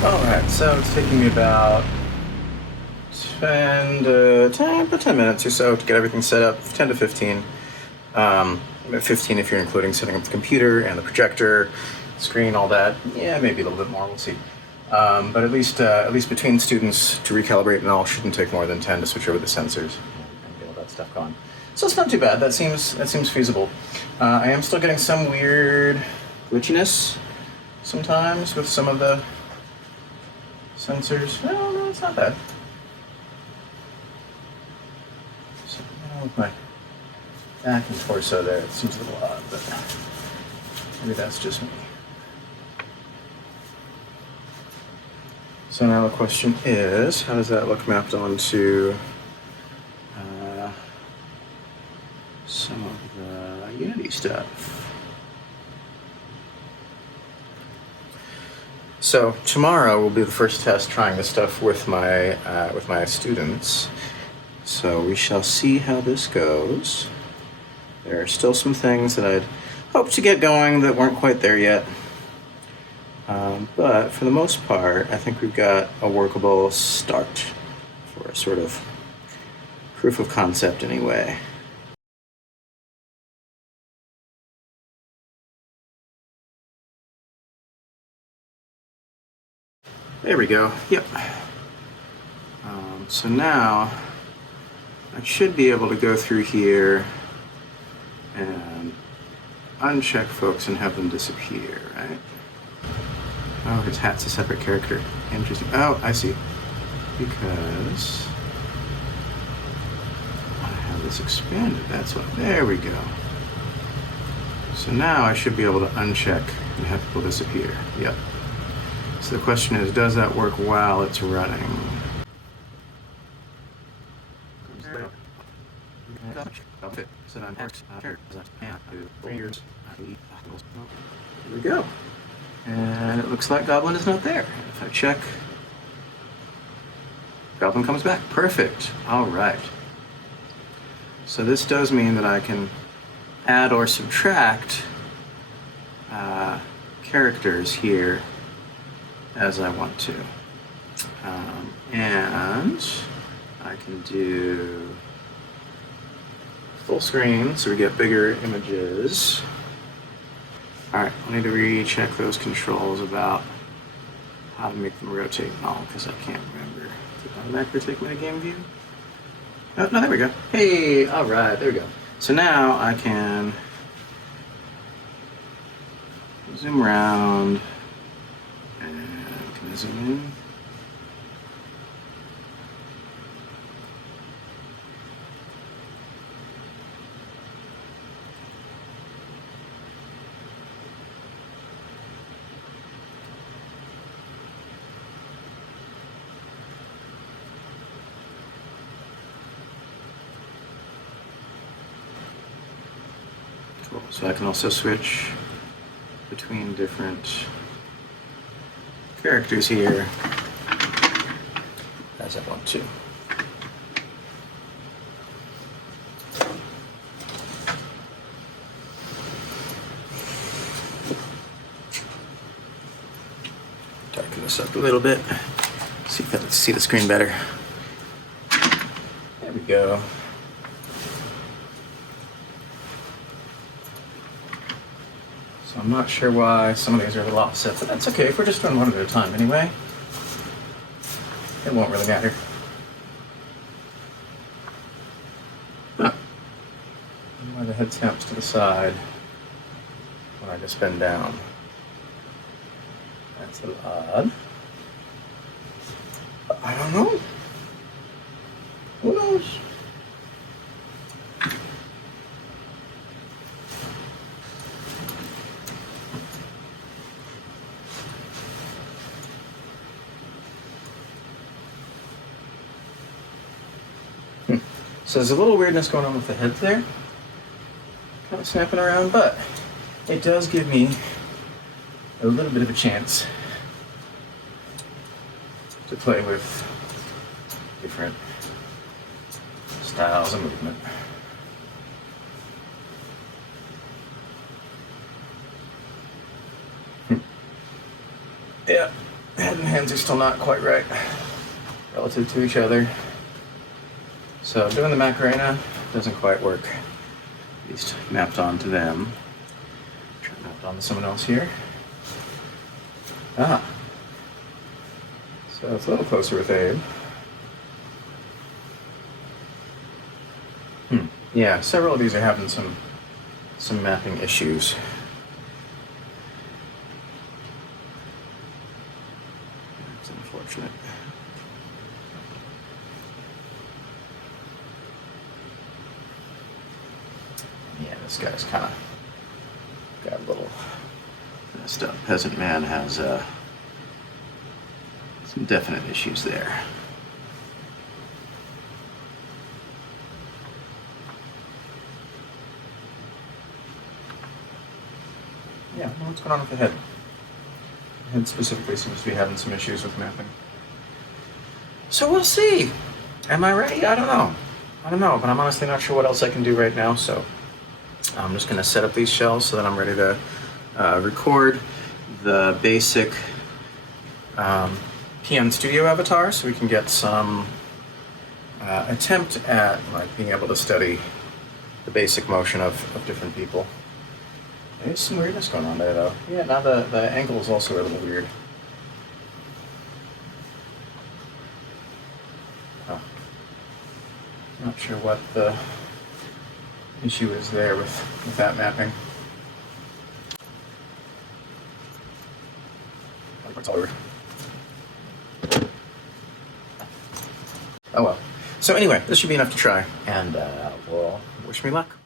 Alright, so it's taking me about 10 minutes or so to get everything set up, 10 to 15. 15 if you're including setting up the computer and the projector, screen, all that. Yeah, maybe a little bit more, we'll see. But at least between students to recalibrate and all shouldn't take more than 10 to switch over the sensors and get all that stuff going. So it's not too bad, that seems feasible. I am still getting some weird glitchiness sometimes with some of the sensors. No, it's not bad. So now with my back and torso there, it seems a little odd, but maybe that's just me. So now the question is, how does that look mapped onto some of the Unity stuff? So tomorrow will be the first test trying this stuff with my students. So we shall see how this goes. There are still some things that I'd hoped to get going that weren't quite there yet. But for the most part, I think we've got a workable start for a sort of proof of concept anyway. There we go, yep. So now I should be able to go through here and uncheck folks and have them disappear, right? Oh, his hat's a separate character. Interesting. Oh, I see. Because I have this expanded, that's what, there we go. So now I should be able to uncheck and have people disappear, yep. So the question is, does that work while it's running? Here we go. And it looks like Goblin is not there. If I check, Goblin comes back. Perfect. All right. So this does mean that I can add or subtract characters here as I want to. And I can do full screen so we get bigger images. All right, I need to recheck those controls about how to make them rotate and all, because I can't remember. Did I automatically take metagame view? Oh, no, there we go. Hey, all right, there we go. So now I can zoom around and can I zoom in? Cool. So I can also switch between different characters here as I want to. Darken this up a little bit. See if I can see the screen better. There we go. So I'm not sure why some of these are a little offset, but that's okay. If we're just doing one at a time anyway, it won't really matter. Huh. Why the head snaps to the side when I just bend down. That's a little odd. I don't know. Who knows? So there's a little weirdness going on with the head there. Kind of snapping around, but it does give me a little bit of a chance to play with different styles of movement. Yeah, head and hands are still not quite right relative to each other. So doing the Macarena doesn't quite work. At least mapped onto them. Try mapped onto someone else here. Ah. So it's a little closer with Abe. Yeah, several of these are having some mapping issues. That's unfortunate. Yeah, this guy's kind of got a little messed up. Peasant Man has some definite issues there. Yeah, what's going on with the head? The head specifically seems to be having some issues with mapping. So we'll see. Am I ready? I don't know. But I'm honestly not sure what else I can do right now, so I'm just going to set up these shells so that I'm ready to record the basic PN Studio avatar so we can get some attempt at like being able to study the basic motion of different people. There's some weirdness going on there, though. Yeah, now the angle is also a little weird. Oh. Not sure what the issue is there with that mapping. It's all over. Oh well. So anyway, this should be enough to try, and well, wish me luck.